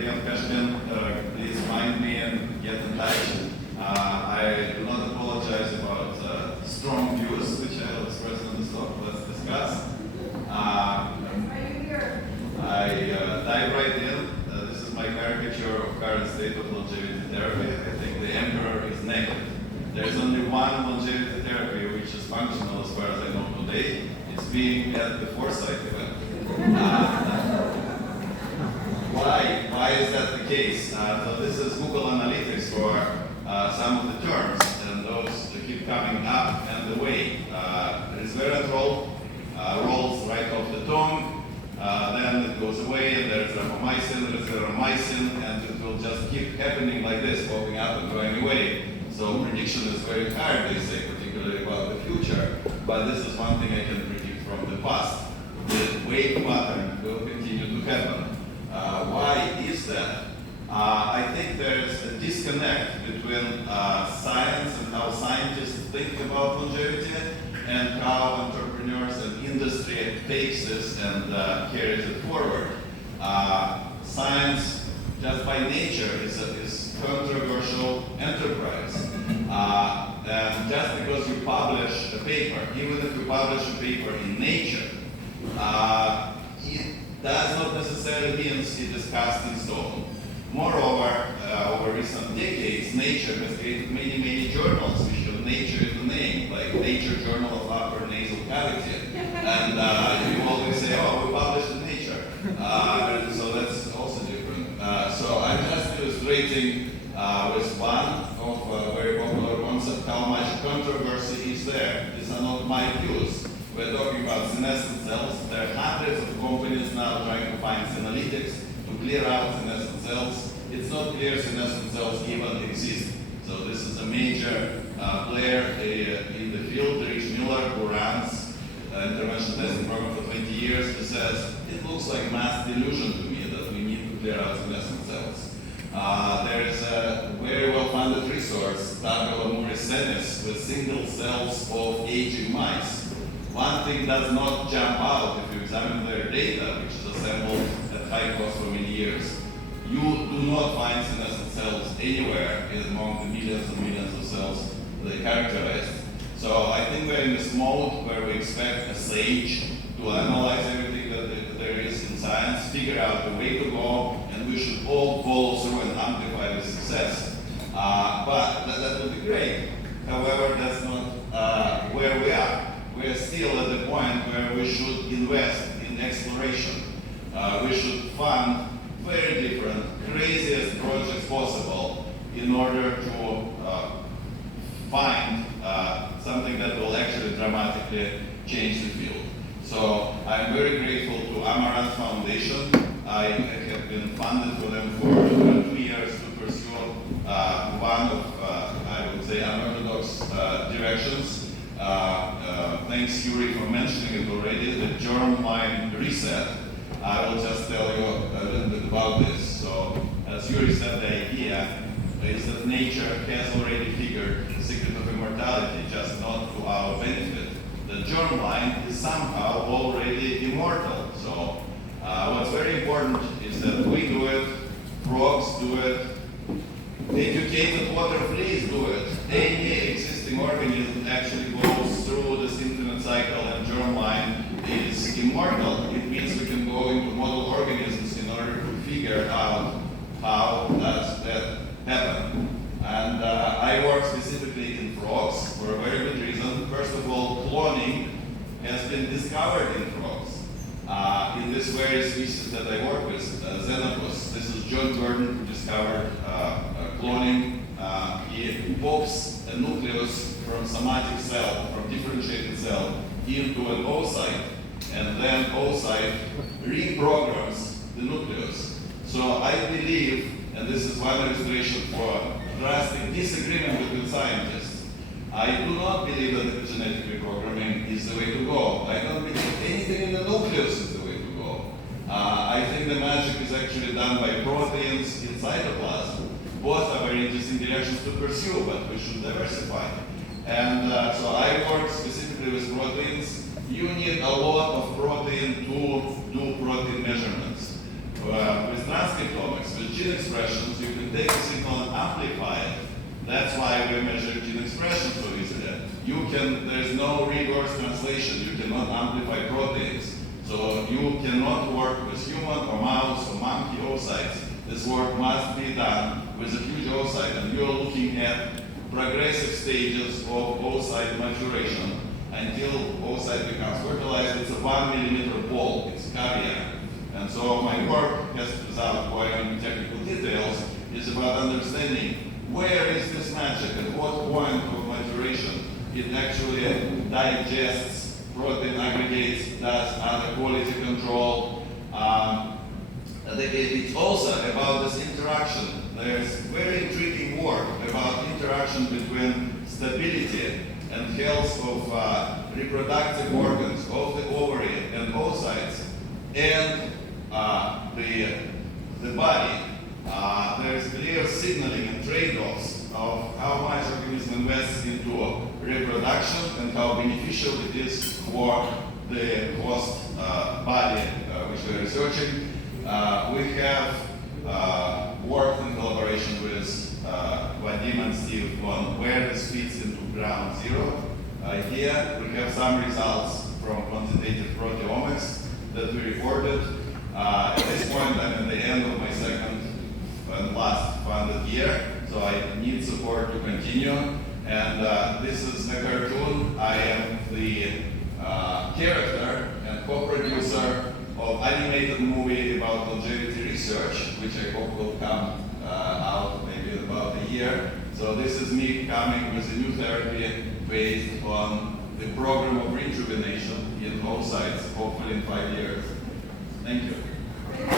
please find me and get in touch. I do not apologize about strong views, which I will express on the talk. Let's discuss. I dive right in. This is my caricature of current state of longevity therapy. I think the emperor is naked. There's only one longevity therapy which is functional as far as I know today. It's being at the Foresight event. Why is that the case? So this is Google Analytics for some of the terms, and those keep coming up and away. Resveratrol rolls right off the tongue, then it goes away, and there's rapamycin, and it will just keep happening like this, popping up and going away. So prediction is very hard, they say, particularly about the future. But this is one thing I can predict from the past. The wave pattern will continue to happen. Why is that? I think there's a disconnect between science and how scientists think about longevity and how entrepreneurs and industry takes this and carries it forward. Science, just by nature, is controversial enterprise. And just because you publish a paper, even if you publish a paper in Nature, it does not necessarily mean it is cast in stone. Moreover, over recent decades, Nature has created many journals which have Nature in the name, like Nature Journal of Upper Nasal Cavity. And you always say, oh, we published in Nature. So that's also different. So I'm just illustrating with one of a very popular concept how much controversy is there. These are not my views. We're talking about senescent cells. There are hundreds of companies now trying to find senolytics to clear out senescent cells. It's not clear senescent cells even exist. So this is a major player in the field, Rich Miller, who runs intervention testing program for 20 years, who says, it looks like mass delusion to me that we need to clear out senescent cells. There is a very well-funded resource, Tabula Muricenis, with single cells of aging mice. One thing does not jump out if you examine their data, which is assembled at high cost for many years. You do not find senescent cells anywhere among the millions and millions of cells they characterized. So I think we're in this mode where we expect a sage to analyze everything that there is in science, figure out the way to go, and we should all follow through and amplify the success. But that would be great. However, that's not where we are. We're still at the point where we should invest in exploration. We should fund very different, craziest projects possible in order to find something that will actually dramatically change the field. So I'm very grateful to Amaranth Foundation. I have been funded for them for 2 years to pursue one of, I would say, unorthodox directions. Thanks, Yuri, for mentioning it already, the germline reset. I will just tell you a little bit about this. So, as Yuri said, the idea is that nature has already figured the secret of immortality, just not to our benefit. The germline is somehow already immortal. So, what's very important is that we do it, frogs do it, educated water fleas do it. Any existing organism actually goes through this infinite cycle, and germline is immortal. It means we can go into model organisms in order to figure out how does that happen. And I work specifically in frogs for a very good reason. First of all, cloning has been discovered in frogs. In this very species that I work with, Xenopus, this is John Gordon who discovered cloning. He pops a nucleus from somatic cell, from differentiated cell, into an oocyte, and then oocyte reprograms the nucleus. So I believe, and this is one illustration for drastic disagreement between scientists, I do not believe that epigenetic reprogramming is the way to go. I don't believe anything in the nucleus is the way to go. I think the magic is actually done by proteins in cytoplasm. Both are very interesting directions to pursue, but we should diversify. And so I work specifically with proteins. You need a lot of protein to do protein measurements. With transcriptomics, with gene expressions, you can take the signal and amplify it. That's why we measure gene expression so easily. There's no reverse translation. You cannot amplify proteins. So you cannot work with human or mouse or monkey oocytes. This work must be done with a huge oocyte, and you're looking at progressive stages of oocyte maturation until oocyte becomes fertilized. It's a 1 millimeter ball, it's caviar. And so my work, just without going into technical details, is about understanding where is this magic, at what point of maturation it actually digests protein aggregates, does other quality control. It's also about this interaction. There's very intriguing work about interaction between stability and health of reproductive organs of the ovary and oocytes and the body. There's clear signaling and trade-offs of how much organism invests into reproduction and how beneficial it is for the host body which we're researching. We have worked in collaboration with Vadim and Steve on where this fits into ground zero. Here we have some results from quantitative proteomics that we reported. At this point, I'm at the end of my second and last funded year, so I need support to continue. And this is the cartoon. I am the character and co-producer of animated movie about longevity research, which I hope will come out maybe in about a year. So this is me coming with a new therapy based on the program of rejuvenation in oocytes, hopefully in 5 years. Thank you.